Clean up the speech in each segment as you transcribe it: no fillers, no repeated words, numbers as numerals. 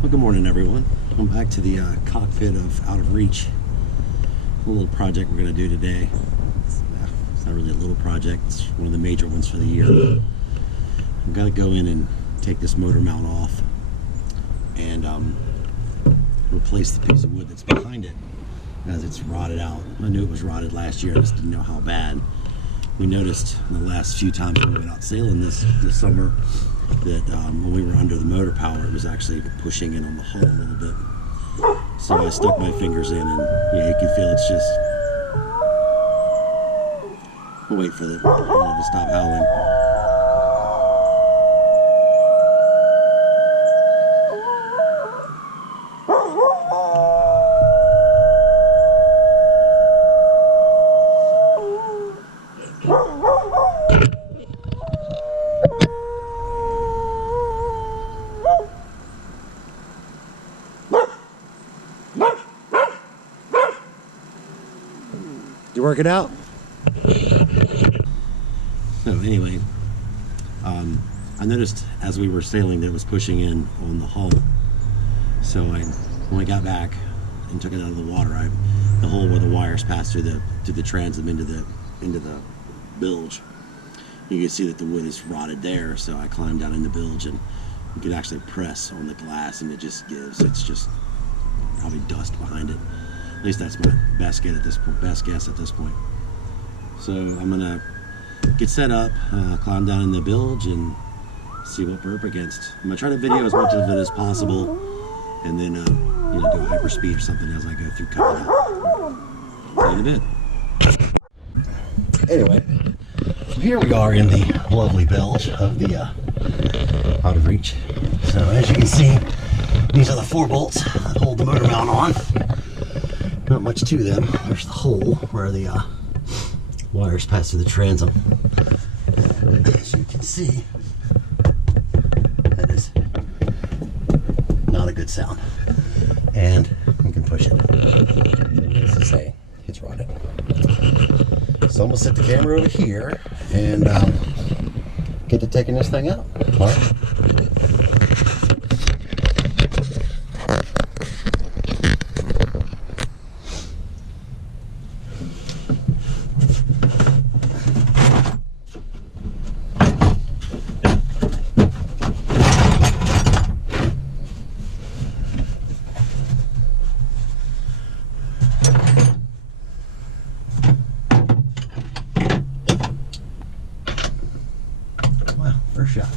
Well, good morning, everyone. I'm back to the cockpit of Out of Reach. A little project we're going to do today. It's not really a little project. It's one of the major ones for the year. I've got to go in and take this motor mount off and replace the piece of wood that's behind it as it's rotted out. I knew it was rotted last year. I just didn't know how bad. We noticed in the last few times we went out sailing this summer that when we were under the motor power, it was actually pushing in on the hull a little bit. So I stuck my fingers in, and yeah, you can feel it's just. We'll wait for the to stop howling. Did you work it out? So anyway, I noticed as we were sailing that it was pushing in on the hull. So when I got back and took it out of the water, the hole where the wires pass through the transom into the bilge, you can see that the wood is rotted there. So I climbed down in the bilge, and you could actually press on the glass, and it just gives. It's just probably dust behind it. At least that's my best guess at this point. So I'm gonna get set up, climb down in the bilge, and see what we're up against. I'm gonna try to video as much of it as possible, and then do a hyperspeed or something as I go through cutting out. See you in a bit. Anyway, here we are in the lovely bilge of the Out of Reach. So as you can see, these are the 4 bolts that hold the motor mount on. Not much to them. There's the hole where the wires pass through the transom. As you can see, that is not a good sound. And you can push it. Needless to say, it's rotted. So I'm gonna set the camera over here and get to taking this thing out. All right. First shot.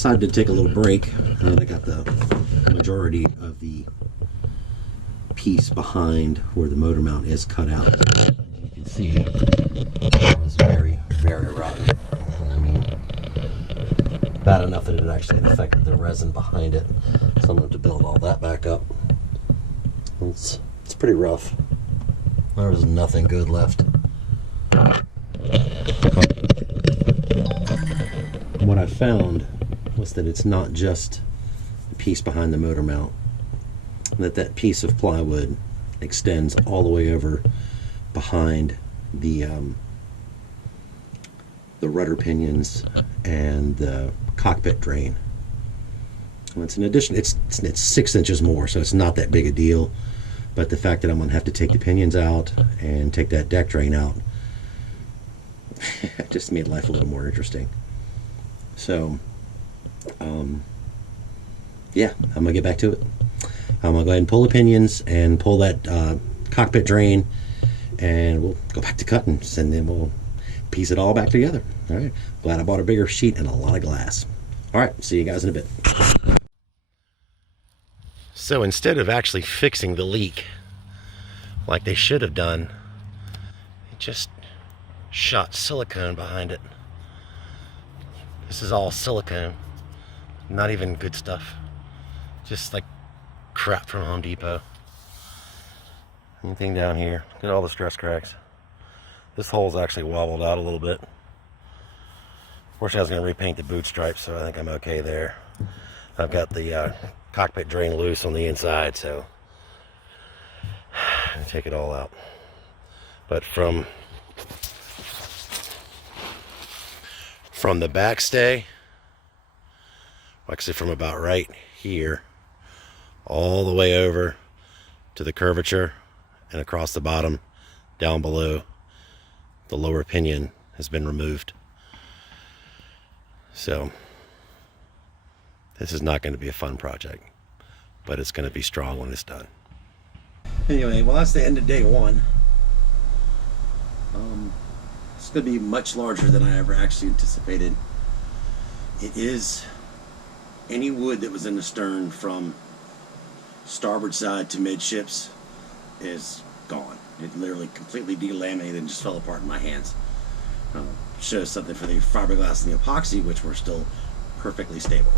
decided to take a little break. I got the majority of the piece behind where the motor mount is cut out. As you can see, it was very, very rotten. I mean, bad enough that it actually affected the resin behind it. So I'm going to build all that back up. It's pretty rough. There was nothing good left. What I found was that it's not just the piece behind the motor mount. That piece of plywood extends all the way over behind the rudder pinions and the cockpit drain. And it's an addition. It's 6 inches more, so it's not that big a deal. But the fact that I'm going to have to take the pinions out and take that deck drain out just made life a little more interesting. So, yeah, I'm going to get back to it. I'm going to go ahead and pull the pinions and pull that cockpit drain, and we'll go back to cutting, and then we'll piece it all back together. All right. Glad I bought a bigger sheet and a lot of glass. All right. See you guys in a bit. So instead of actually fixing the leak like they should have done, they just shot silicone behind it. This is all silicone, not even good stuff, just like crap from Home Depot. Anything down here, look at all the stress cracks. This hole's actually wobbled out a little bit. Fortunately, I was going to repaint the boot stripes, so I think I'm okay there. I've got the cockpit drain loose on the inside, so I'm gonna take it all out. But from the backstay, actually from about right here all the way over to the curvature and across the bottom down below, the lower pinion has been removed. So this is not going to be a fun project, but it's going to be strong when it's done. Anyway, well, that's the end of day one. It's going to be much larger than I ever actually anticipated. It is any wood that was in the stern from starboard side to midships is gone. It literally completely delaminated and just fell apart in my hands. Shows something for the fiberglass and the epoxy, which were still perfectly stable.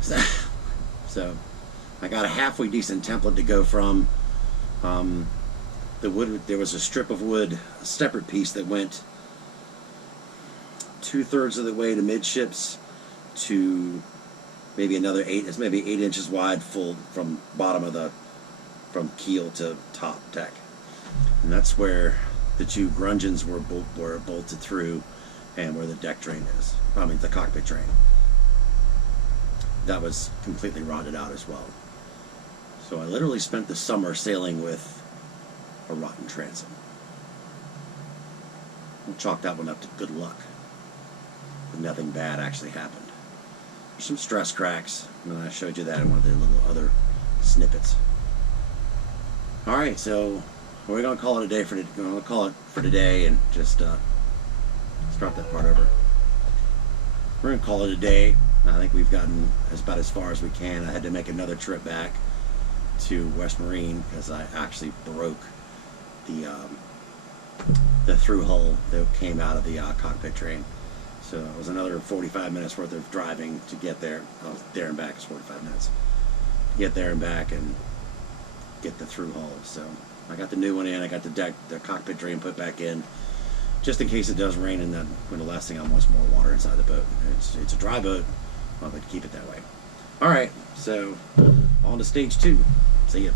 So I got a halfway decent template to go from. The wood, there was a strip of wood, a separate piece that went 2/3 of the way to midships to maybe another 8. It's maybe 8 inches wide, full from bottom of from keel to top deck, and that's where the 2 grungeons were bolted through, and where the deck drain is. I mean the cockpit drain. That was completely rotted out as well. So I literally spent the summer sailing with a rotten transom. We'll chalk that one up to good luck. But nothing bad actually happened. There's some stress cracks, and I showed you that in one of the little other snippets. Alright, so we're going to call it a day for today. We're going to call it for today and just let's drop that part over. We're going to call it a day. I think we've gotten about as far as we can. I had to make another trip back to West Marine because I actually broke the through hull that came out of the cockpit drain. So it was another 45 minutes worth of driving to get there. There and back is 45 minutes. To get there and back and get the through hull. So I got the new one in. I got the cockpit drain put back in, just in case it does rain. And then when the last thing I want is more water inside the boat. It's a dry boat. I'd like to keep it that way. All right. So on to stage 2. See ya.